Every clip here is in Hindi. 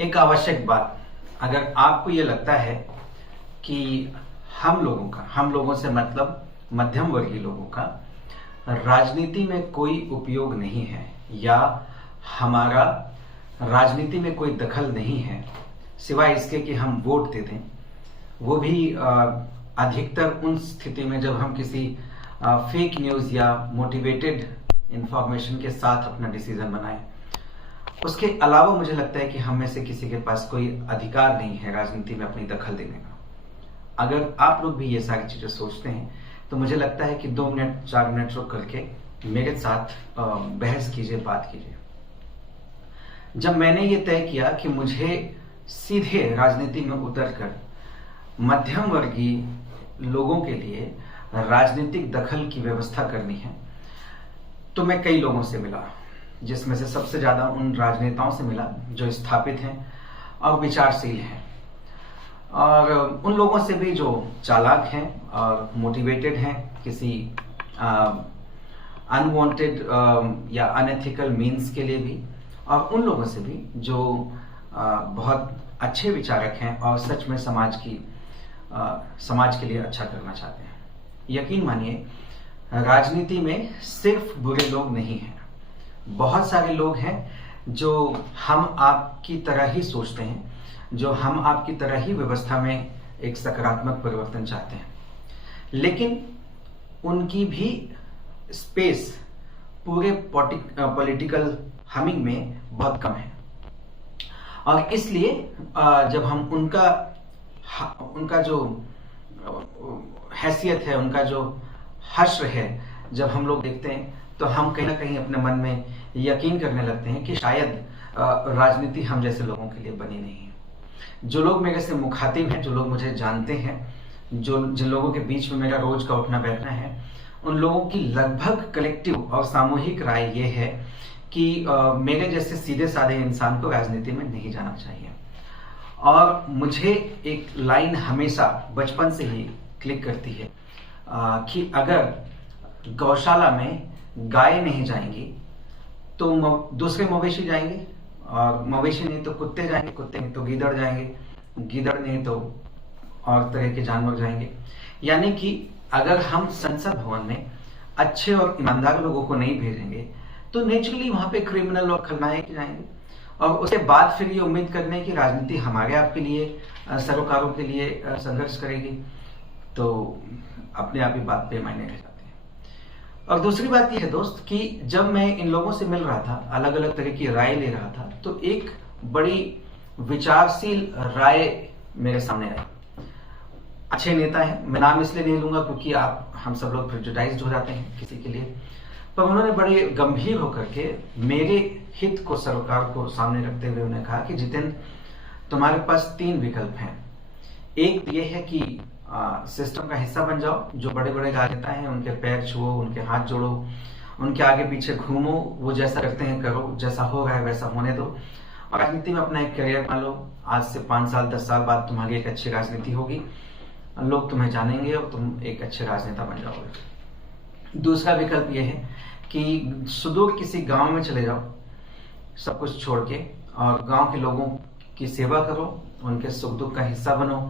एक आवश्यक बात, अगर आपको ये लगता है कि हम लोगों से मतलब मध्यम वर्गीय लोगों का राजनीति में कोई उपयोग नहीं है या हमारा राजनीति में कोई दखल नहीं है सिवाय इसके कि हम वोट दे दें, वो भी अधिकतर उन स्थिति में जब हम किसी फेक न्यूज या मोटिवेटेड इंफॉर्मेशन के साथ अपना डिसीजन बनाएं। उसके अलावा मुझे लगता है कि हम में से किसी के पास कोई अधिकार नहीं है राजनीति में अपनी दखल देने का। अगर आप लोग भी ये सारी चीजें सोचते हैं तो मुझे लगता है कि 2 मिनट 4 मिनट रुक करके मेरे साथ बहस कीजिए, बात कीजिए। जब मैंने ये तय किया कि मुझे सीधे राजनीति में उतरकर मध्यम वर्गीय लोगों के लिए राजनीतिक दखल की व्यवस्था करनी है, तो मैं कई लोगों से मिला, जिसमें से सबसे ज्यादा उन राजनेताओं से मिला जो स्थापित हैं और विचारशील हैं, और उन लोगों से भी जो चालाक हैं और मोटिवेटेड हैं किसी अनवांटेड या अनएथिकल मीन्स के लिए भी, और उन लोगों से भी जो बहुत अच्छे विचारक हैं और सच में समाज के लिए अच्छा करना चाहते हैं। यकीन मानिए, राजनीति में सिर्फ बुरे लोग नहीं हैं, बहुत सारे लोग हैं जो हम आपकी तरह ही सोचते हैं, जो हम आपकी तरह ही व्यवस्था में एक सकारात्मक परिवर्तन चाहते हैं, लेकिन उनकी भी स्पेस पूरे पॉलिटिकल हमिंग में बहुत कम है। और इसलिए जब हम उनका जो हैसियत है, उनका जो हश्र है, जब हम लोग देखते हैं तो हम कहीं ना कहीं अपने मन में यकीन करने लगते हैं कि शायद राजनीति हम जैसे लोगों के लिए बनी नहीं है। जो लोग मेरे से मुखातिब हैं, जो लोग मुझे जानते हैं, जिन लोगों के बीच में मेरा रोज का उठना बैठना है, उन लोगों की लगभग कलेक्टिव और सामूहिक राय ये है कि मेरे जैसे सीधे साधे इंसान को राजनीति में नहीं जाना चाहिए। और मुझे एक लाइन हमेशा बचपन से ही क्लिक करती है कि अगर गौशाला में गाय नहीं जाएंगी तो दूसरे मवेशी जाएंगे, और मवेशी नहीं तो कुत्ते जाएंगे, कुत्ते नहीं तो गीदड़ जाएंगे, गीदड़ नहीं तो और तरह के जानवर जाएंगे। यानी कि अगर हम संसद भवन में अच्छे और ईमानदार लोगों को नहीं भेजेंगे तो नेचुरली वहां पे क्रिमिनल और खलनायक जाएंगे, और उसके बाद फिर ये उम्मीद करने की राजनीति हमारे आपके लिए सरोकारों के लिए संघर्ष करेगी, तो अपने आप ही बात पे मायने रह जाते हैं। और दूसरी बात यह है दोस्त कि जब मैं इन लोगों से मिल रहा था, अलग अलग तरह की राय ले रहा था, तो एक बड़ी विचारशील राय मेरे सामने आई। अच्छे नेता हैं, मैं नाम इसलिए नहीं लूंगा क्योंकि हम सब लोग प्रेजुडाइज्ड हो जाते हैं किसी के लिए, पर उन्होंने बड़े गंभीर होकर के मेरे हित को सरोकार को सामने रखते हुए उन्होंने कहा कि जितेंद्र, तुम्हारे पास 3 विकल्प हैं। एक ये है कि सिस्टम का हिस्सा बन जाओ, जो बड़े बड़े राजनेता हैं उनके पैर छुओ, उनके हाथ जोड़ो, उनके आगे पीछे घूमो, वो जैसा करते हैं करो, जैसा हो रहा है वैसा होने दो, और राजनीति में अपना एक करियर बना लो। आज से 5 साल 10 साल बाद तुम्हारी एक अच्छी राजनीति होगी, लोग तुम्हें जानेंगे और तुम एक अच्छे राजनेता बन जाओगे। दूसरा विकल्प यह है कि सुदूर किसी गांव में चले जाओ, सब कुछ छोड़ के, और गांव के लोगों की सेवा करो, उनके सुख दुख का हिस्सा बनो,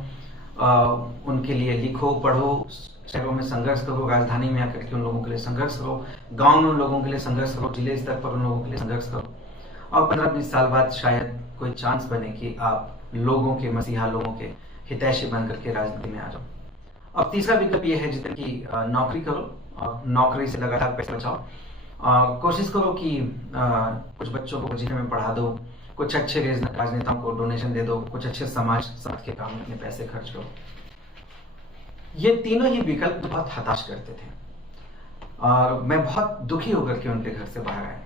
उनके लिए लिखो पढ़ो, शहरों में संघर्ष करो, राजधानी में आकर के उन लोगों के लिए संघर्ष करो, गांव में उन लोगों के लिए संघर्ष करो, जिले स्तर पर उन लोगों के लिए संघर्ष करो, और 15-20 साल बाद शायद कोई चांस बने कि आप लोगों के मसीहा, लोगों के हितैषी बन करके राजनीति में आ जाओ। और तीसरा विकल्प यह है जितना कि नौकरी करो और नौकरी से लगातार पैसा बचाओ, कोशिश करो कि कुछ बच्चों को जिले में पढ़ा दो, कुछ अच्छे राजनेताओं को डोनेशन दे दो, कुछ अच्छे समाज साथ के काम में अपने पैसे खर्च करो। ये तीनों ही विकल्प बहुत हताश करते थे, और मैं बहुत दुखी होकर के उनके घर से बाहर आया।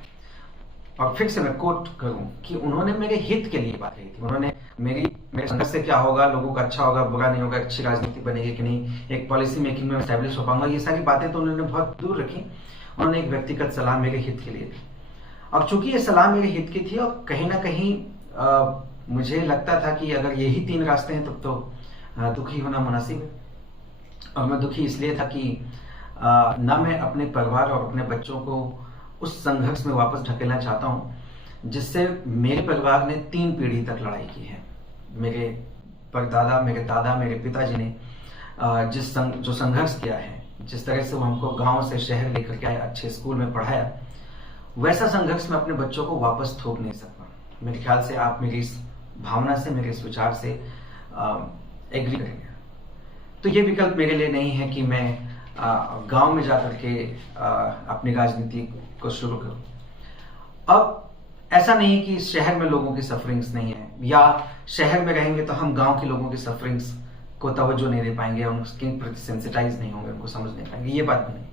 और फिर से मैं कोट करूं कि उन्होंने मेरे हित के लिए बात कही थी। उन्होंने मेरे संघर्ष से क्या होगा, लोगों का अच्छा होगा, बुरा नहीं होगा, अच्छी राजनीति बनेगी कि नहीं, एक पॉलिसी मेकिंग में एस्टैब्लिश हो पाऊंगा, ये सारी बातें तो उन्होंने बहुत दूर रखी। उन्होंने एक व्यक्तिगत सलाह मेरे हित के लिए दी, और चूंकि ये सलाह मेरे हित की थी, और कहीं ना कहीं मुझे लगता था कि अगर यही 3 रास्ते हैं तब तो दुखी होना मुनासिब है। और मैं दुखी इसलिए था कि न मैं अपने परिवार और अपने बच्चों को उस संघर्ष में वापस ढकेलना चाहता हूं जिससे मेरे परिवार ने 3 पीढ़ी तक लड़ाई की है। मेरे परदादा, मेरे दादा, मेरे पिताजी ने जो संघर्ष किया है, जिस तरह से वो हमको गांव से शहर लेकर के आए, अच्छे स्कूल में पढ़ाया, वैसा संघर्ष मैं अपने बच्चों को वापस थोप नहीं सकता। मेरे ख्याल से आप मेरी इस भावना से, मेरे इस विचार से एग्री करेंगे। तो ये विकल्प मेरे लिए नहीं है कि मैं गांव में जाकर के अपनी राजनीति को शुरू करूं। अब ऐसा नहीं कि शहर में लोगों की सफरिंग्स नहीं है, या शहर में रहेंगे तो हम गांव के लोगों की सफरिंग्स को तवज्जो नहीं दे पाएंगे, उनके प्रति सेंसिटाइज नहीं होंगे, उनको समझ नहीं पाएंगे, ये बात भी नहीं।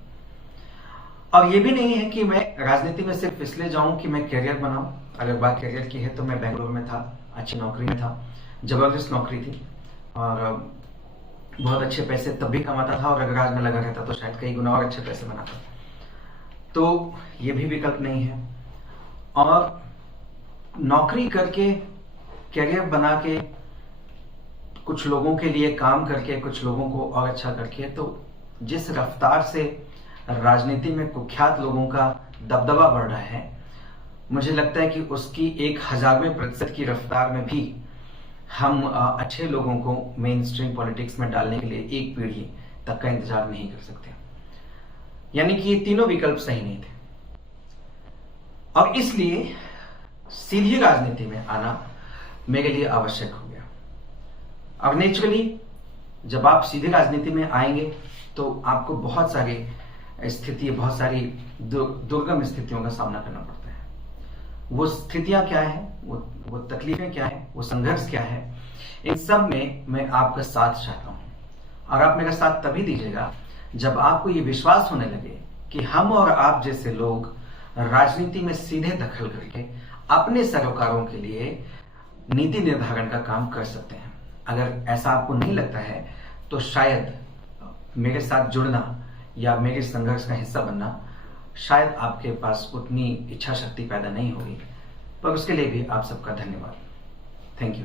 और ये भी नहीं है कि मैं राजनीति में सिर्फ इसलिए जाऊं कि मैं करियर बनाऊं। अगर बात करियर की है तो मैं बेंगलुरु में था, अच्छी नौकरी में था, जबरदस्त नौकरी थी और बहुत अच्छे पैसे तब भी कमाता था, और अगर आज में लगा रहता तो शायद कई गुना और अच्छे पैसे बनाता। तो ये भी विकल्प नहीं है। और नौकरी करके, करियर बना के, कुछ लोगों के लिए काम करके, कुछ लोगों को और अच्छा करके, तो जिस रफ्तार से राजनीति में कुख्यात लोगों का दबदबा बढ़ रहा है, मुझे लगता है कि उसकी 1000वें प्रतिशत की रफ्तार में भी हम अच्छे लोगों को मेन स्ट्रीम पॉलिटिक्स में डालने के लिए 1 पीढ़ी तक का इंतजार नहीं कर सकते। यानी कि ये तीनों विकल्प सही नहीं थे, और इसलिए सीधी राजनीति में आना मेरे लिए आवश्यक हो गया। अब नेचुरली जब आप सीधी राजनीति में आएंगे तो आपको बहुत सारी स्थिति, बहुत सारी दुर्गम स्थितियों का सामना करना पड़ता है। वो स्थितियां क्या है, वो तकलीफें क्या है, वो संघर्ष क्या है, इन सब में मैं आपका साथ चाहता हूं। और आप मेरा साथ तभी दीजिएगा जब आपको ये विश्वास होने लगे कि हम और आप जैसे लोग राजनीति में सीधे दखल करके अपने सरोकारों के लिए नीति निर्धारण का काम कर सकते हैं। अगर ऐसा आपको नहीं लगता है तो शायद मेरे साथ जुड़ना या मेरे संघर्ष का हिस्सा बनना, शायद आपके पास उतनी इच्छा शक्ति पैदा नहीं होगी, पर उसके लिए भी आप सबका धन्यवाद। Thank you.